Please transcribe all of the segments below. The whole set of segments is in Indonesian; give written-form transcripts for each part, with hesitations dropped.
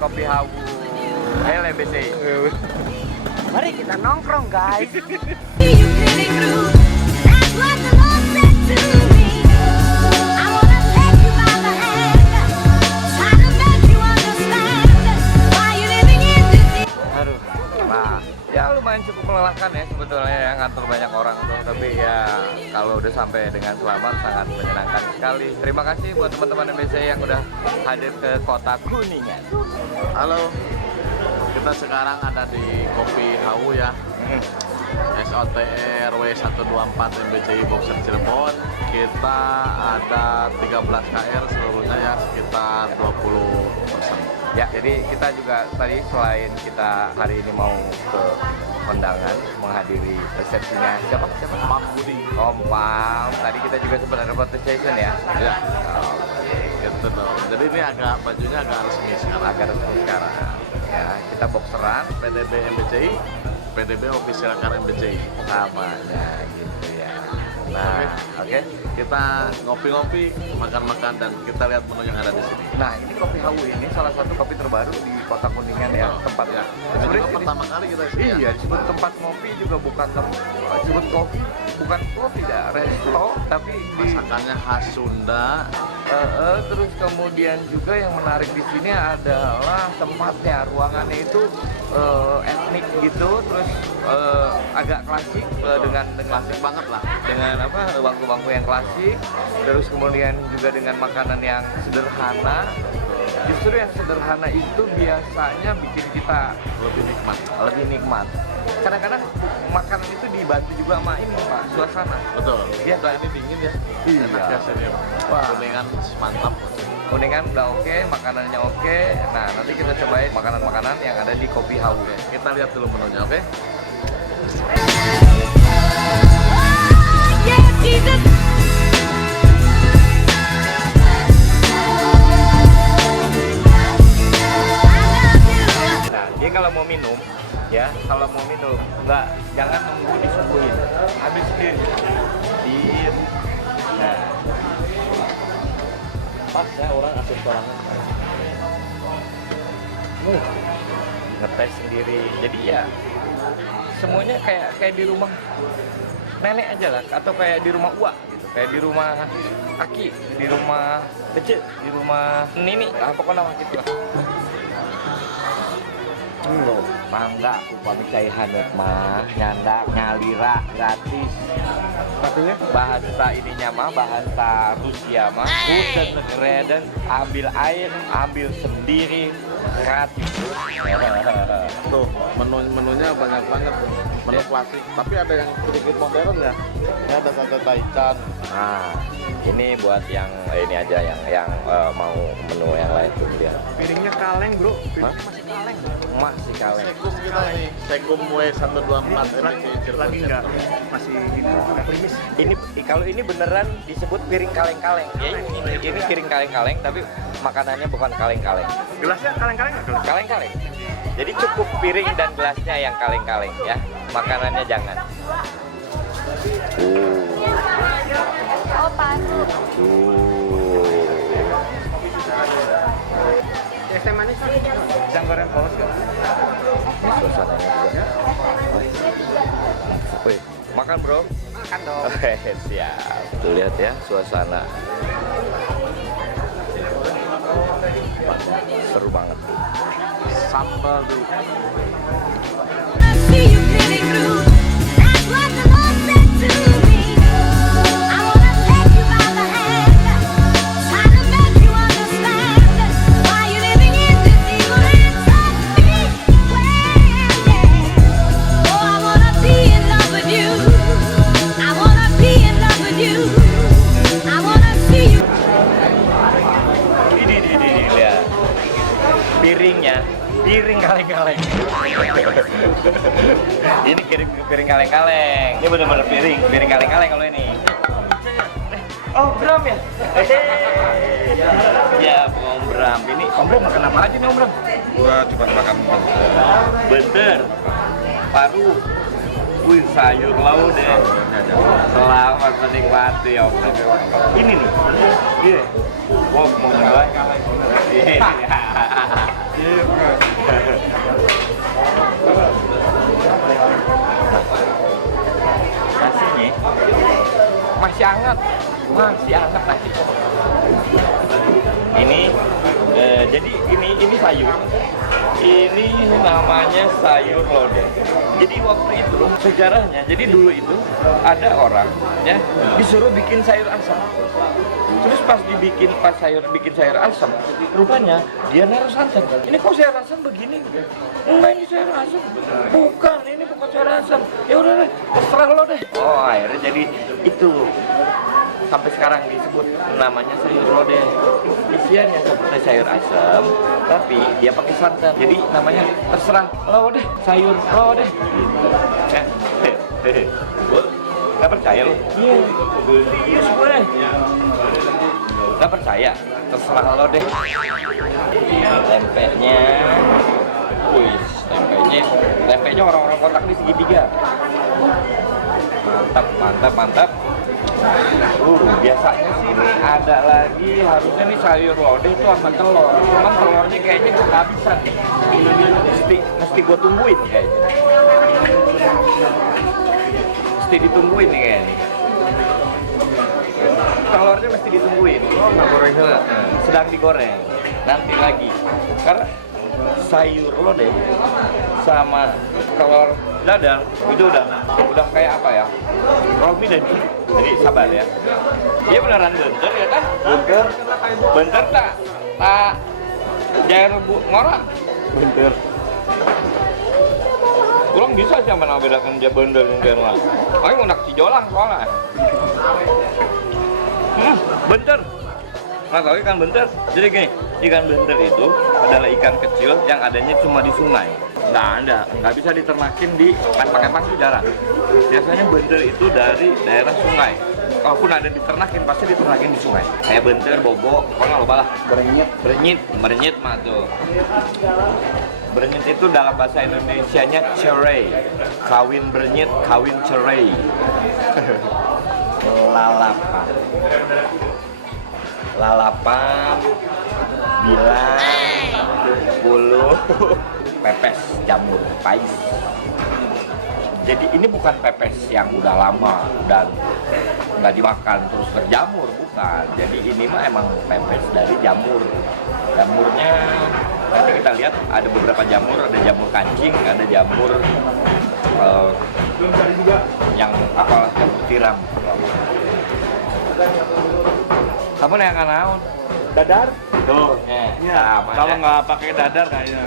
Kopi Hawu Hele BC. Mari kita nongkrong guys. Aduh, nah ya lumayan cukup melelahkan ya sebetulnya ya ngantor banyak orang tuh, tapi ya kalau udah sampai dengan selamat sangat menyenangkan sekali. Terima kasih buat teman-teman MBC yang udah hadir ke kota Kuningan. Halo, kita sekarang ada di Kopi Hawu ya. SOTR RW 124 MBCI Boxer Cirebon. Kita ada 13 KR seluruhnya ya, sekitar 20%. Ya, jadi kita juga tadi selain kita hari ini mau ke kondangan menghadiri resepsinya siapa? Pam Budi. Om Pam. Tadi kita juga sempat ada photo session ya. Ya, Oke. gitu dong. Jadi ini agak bajunya agak resmi sekarang. Agak resmi sekarang. Ya, kita boxeran PDB MBCI, PDB Official Car MBCI. namanya gitu ya. Nah, oke. Kita ngopi-ngopi, makan-makan, dan kita lihat menu yang ada di sini. Nah, ini Kopi Hawu ini salah satu kopi terbaru di kota Kuningan ya, tempatnya. Ini juga pertama kali kita sini. Iya, disebut tempat ngopi juga bukan disebut kopi, bukan kopi dah, resto, tapi di Masakannya khas Sunda. terus kemudian juga yang menarik di sini adalah tempatnya, ruangannya itu etnik gitu, terus agak klasik dengan Klasik banget lah. dengan apa bangku-bangku yang klasik, terus kemudian juga dengan makanan yang sederhana. Justru yang sederhana itu biasanya bikin kita Lebih nikmat. Kadang-kadang makanan itu dibantu juga sama ini Pak, suasana. Betul. Iya, Nah, ini dingin ya. Iya. Enak ya sini. Wah. Kuningan mantap. Kuningan udah oke, makanannya oke. Nah, nanti kita cobain makanan-makanan yang ada di Kopi Hawu. Kita lihat dulu menunya, oke? Nah, dia kalau mau minum, ya, kalau mau minum, jangan nunggu disuguhin, habis sendiri. Diem. Nah, Pas ya orang asik sorangan. ngetes sendiri. Jadi ya semuanya kayak di rumah nenek aja lah, atau kayak di rumah Uwa gitu, kayak di rumah Aki, di rumah Ece, di rumah Nini, pokoknya gitu lah. Mangga upami cai hanut mah nyandak nyalira gratis. Satunya Bahasa ininya mah bahasa Rusia mah usen negereden, ambil air ambil sendiri gratis. Tuh, menunya banyak banget. Menu klasik, tapi ada yang sedikit modern ya. Ini ada sate taichan. Nah, ini buat yang ini aja yang mau menu yang lain tuh dia. piringnya kaleng bro, Hah? masih kaleng. Masih kaleng. Sekus kita ini, Sekum W124 enak di Cirebon. Lagi enggak? Masih ini udah klimis. Ini kalau ini beneran disebut piring kaleng-kaleng. Ya ini piring kaleng-kaleng, tapi makanannya bukan kaleng-kaleng. Gelasnya kaleng-kaleng nggak gelas? Kaleng-kaleng. Jadi cukup piring dan gelasnya yang kaleng-kaleng ya. Makanannya jangan. Oh, panas. Es teh manis kan? Pisang goreng polos nggak? Ini suasananya juga. Wih, makan bro. Makan dong. Oke, siap. Tuh lihat ya suasana. Seru banget. Sambal dulu. Ini lihat. Piringnya, piring kaleng-kaleng. Ini piring kaleng-kaleng. Ini benar-benar piring kaleng-kaleng kalau ini. Oh, Bram ya? Ya, Om Bram. Ini Om Bram makan apa aja nih Om Bram? Gua cuma makan Bener. Paru. Wih, sayur laut deh. Selamat menikmati Om Bram. Ini nih. Iya. Wow, mau nyoba? Iya. Nasinya masih hangat nasi. Ini jadi ini sayur. Ini namanya sayur lodeh. Jadi waktu itu sejarahnya, jadi dulu itu ada orang ya disuruh bikin sayur asam. Terus pas bikin sayur asam, rupanya dia naruh santan. Ini kok sayur asam begini? Enggak, ini sayur asam. Bukan, ini bukan sayur asam. Ya udah deh, terserah lo deh. Oh, akhirnya jadi itu. Sampai sekarang disebut namanya sayur lodeh. Isiannya seperti sayur asam, tapi dia pakai santan. Jadi namanya terserah lo deh, sayur lodeh. Nggak percaya lo? Iya. Iya sebenarnya. Nggak percaya? Terserah lo deh. Tempenya, wih, tempenya orang-orang kotak di segitiga. Mantap. Biasanya sih nih ada lagi, harusnya nih sayur lodeh itu sama telur. Cuman telurnya kayaknya gue kehabisan nih. Mesti gue tungguin kayaknya. Mesti ditungguin nih kayaknya. Telurnya mesti ditungguin. Goreng sedang digoreng. Nanti lagi. Karena sayur lodeh sama telur dadar itu udah kayak apa ya? Romi dan jadi sabar ya. Dia beneran bener ya kan? Bener tak? Tak jair ngorang. Bener. Kurang bisa sih mana bedakan dia bener dan jair ngorang. Aku mau nak cijolang soalnya. Bener. Nah, kalau ikan bentar, jadi gini, ikan bentar itu adalah ikan kecil yang adanya cuma di sungai. Nggak bisa diternakin di empang-empang itu jarang. Biasanya bentar itu dari daerah sungai. Kalaupun ada diternakin, pasti diternakin di sungai. Kayak bentar, bobo, pokoknya lo balah. Berenyit mah tuh. Berenyit itu dalam bahasa Indonesianya cerai. Kawin berenyit, kawin cerai. Lalapan, bilang, bulu, pepes, jamur, pais. Jadi ini bukan pepes yang udah lama dan nggak dimakan terus berjamur, bukan. Jadi ini mah emang pepes dari jamur. Jamurnya nanti kita lihat ada beberapa jamur, ada jamur kancing, ada jamur yang apa jamur tiram. Kamu yang akan naon? Dadar? Tuh, ya. Kalau nggak pakai dadar kayaknya.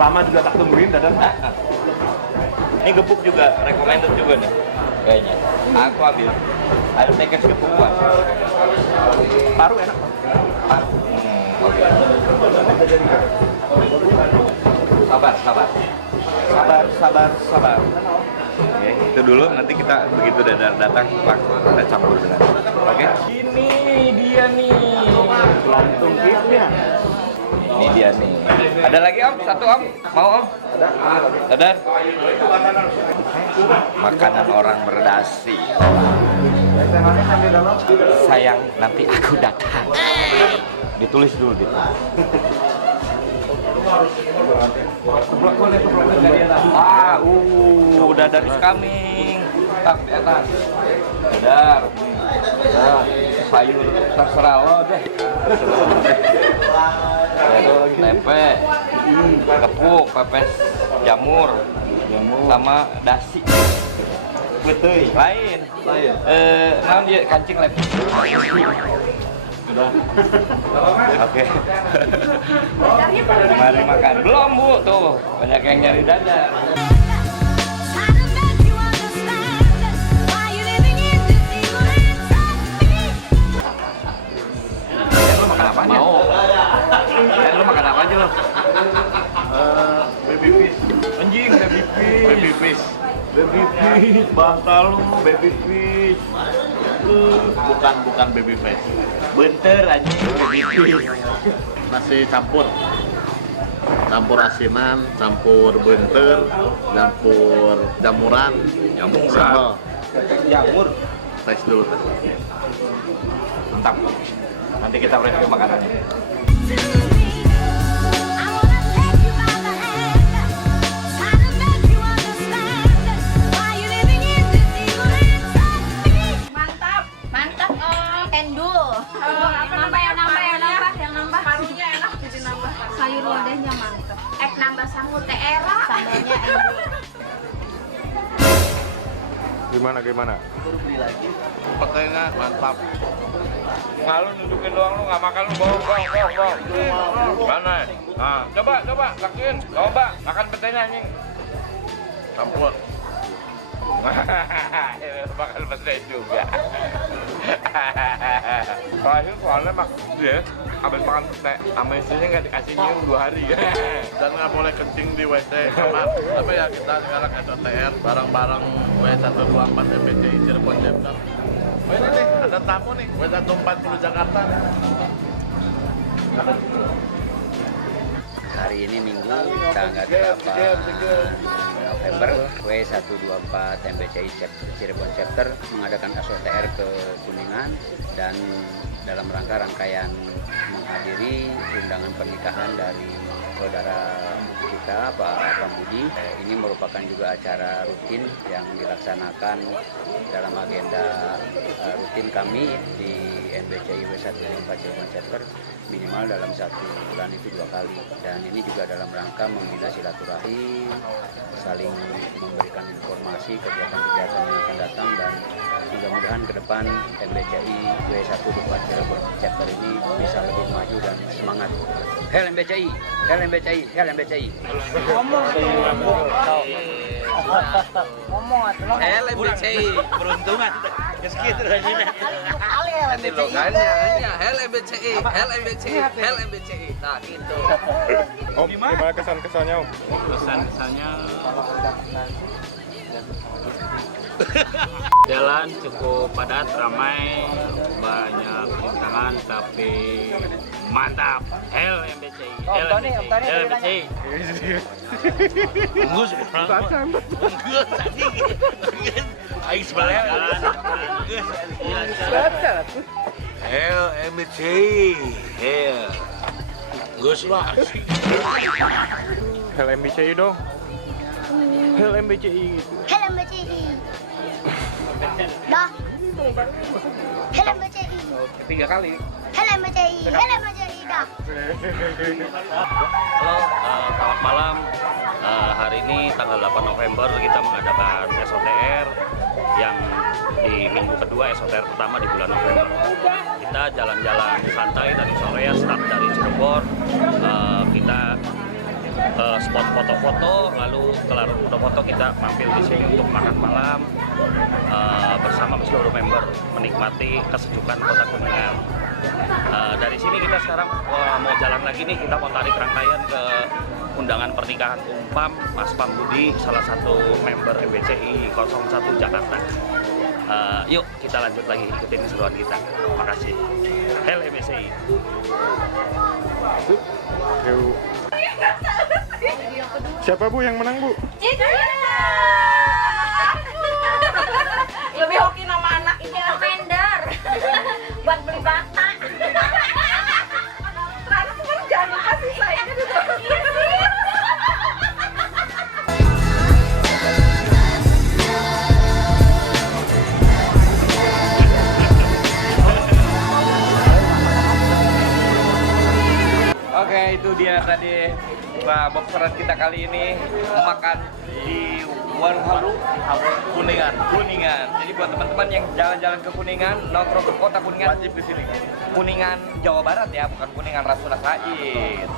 Lama juga tak tungguin dadar. Ini gepuk juga, recommended juga nih kayaknya. Aku ambil. Ayo tekan gepuk gua. Paru enak. Oke. Sabar. Oke, itu dulu, nanti kita begitu dadar datang langsung kita campur dengan. Oke. Ini dia nih. Langsung tipnya. Ini dia nih. Ada lagi Om? Satu Om? Mau Om? Ada. Dadar. Makanan orang berdasi. Sayang, nanti aku datang. Ditulis dulu deh. Dadar is coming. Tak di atas. Dadar. Sayur terserah lo deh. Tempe, tepuk, pepes, jamur, sama dasi. Betul. Lain. Naon dia kancing lagi. Udah. Oke. Mari makan. Belum Bu, tuh banyak yang nyari dadar. Lu makan apa aja? Mau. Lu makan apa aja lo? Baby fish. Anjing, baby fish. Baby fish, bangka lu, baby fish. Bukan baby fish. Bentar anjing, baby fish. Nasi campur asinan, campur benter, campur jamuran, sambal. Jamur. Tes dulu. Mantap. Nanti kita review makanannya. Mantap, mantap. Endul. Nambah yang nambah. Parunya enak jadi nambah. Sayur lodehnya mantap. Nambah sambal teera. Sambalnya endul. Gimana? Petainya mantap. Nah, lu nunjukin doang, lu nggak makan, lu bong. Mana? Nah, coba, lakuin. Coba, makan petainya anjing. Campur. Makan petai juga. Terakhir soalnya dia habis makan petai, sama istrinya nggak dikasih nyium 2 hari. Dan nggak boleh kencing di WC kamar. Tapi ya kita sekarang SOTR bareng-bareng W124 MBCI Cirebon Chapter. Oh ini nih, ada tamu nih, W140 Jakarta. Hari ini Minggu tanggal 8 November W124 MBCI Cirebon Chapter mengadakan SOTR ke Kuningan dan dalam rangka rangkaian menghadiri undangan pernikahan dari saudara kita Pak Budi. Ini merupakan juga acara rutin yang dilaksanakan dalam agenda rutin kami di MBCI W124 Cirebon Chapter minimal dalam 1 bulan itu 2 kali, dan ini juga dalam rangka membina silaturahim, saling memberikan informasi kegiatan-kegiatan yang akan datang, dan mudah-mudahan ke depan MBCI W124 Cirebon Chapter ini bisa lebih maju dan semangat. Hel MBCI, Hel MBCI, Hel MBCI. Hel MBCI, beruntungan. Nanti lokalnya, Hel MBCI, Hel MBCI, Hel MBCI. Nah gitu. Om, gimana kesan-kesannya Om? Kesan-kesannya jalan cukup padat, ramai, banyak rintangan, tapi mantap. Hel MBCI, Hel MBCI, Hel MBCI. Gus, aing sebelah. Hel MBCI, Hel. Gus lah. Hel MBCI dong. Hel MBCI. Helm BCI. Dah. Helm BCI. 3 kali. Helm BCI. Helm BCI dah. Halo, selamat malam. Hari ini tanggal 8 November kita mengadakan SOTR yang di minggu kedua, SOTR pertama di bulan November. Kita jalan-jalan santai dari sore ya, start dari Cirebon. Kita spot foto-foto, lalu kelar foto-foto kita mampir di sini untuk makan malam bersama seluruh member, menikmati kesejukan Kota Kuningan. Dari sini kita sekarang mau jalan lagi nih, kita mau tarik rangkaian ke undangan pernikahan Umpam Mas Budi, salah satu member MBCI 01 Jakarta. Yuk kita lanjut lagi, ikutin keseruan kita. Makasih. Hel MBCI. Yuk. Siapa Bu yang menang Bu? Lebih hoki nama anak ini Vendor. Buat beli bata. ternyata cuma jangan kasih saya gitu. Oke, itu dia tadi boxeran kita kali ini makan di warung Halu Kuningan. Jadi buat teman-teman yang jalan-jalan ke Kuningan, nongkrong ke kota Kuningan, wajib di sini. Kuningan Jawa Barat ya, bukan Kuningan Rasuna Said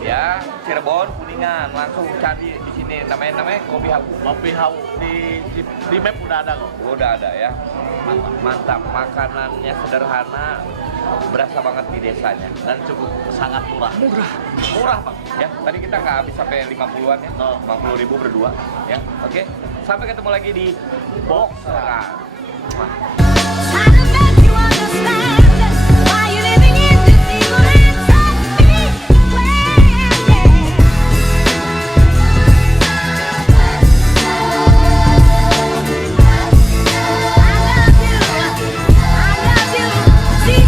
ya. Cirebon Kuningan, langsung cari di sini namanya Kopi Hawu. Kopi Hawu di map udah ada kok. Udah ada ya. Mantap, makanannya sederhana, berasa banget di desanya Dan cukup sangat murah. murah Pak ya. Tadi kita nggak habis sampai 50-an ya, 50.000 berdua ya. Oke, sampai ketemu lagi di Boxeran.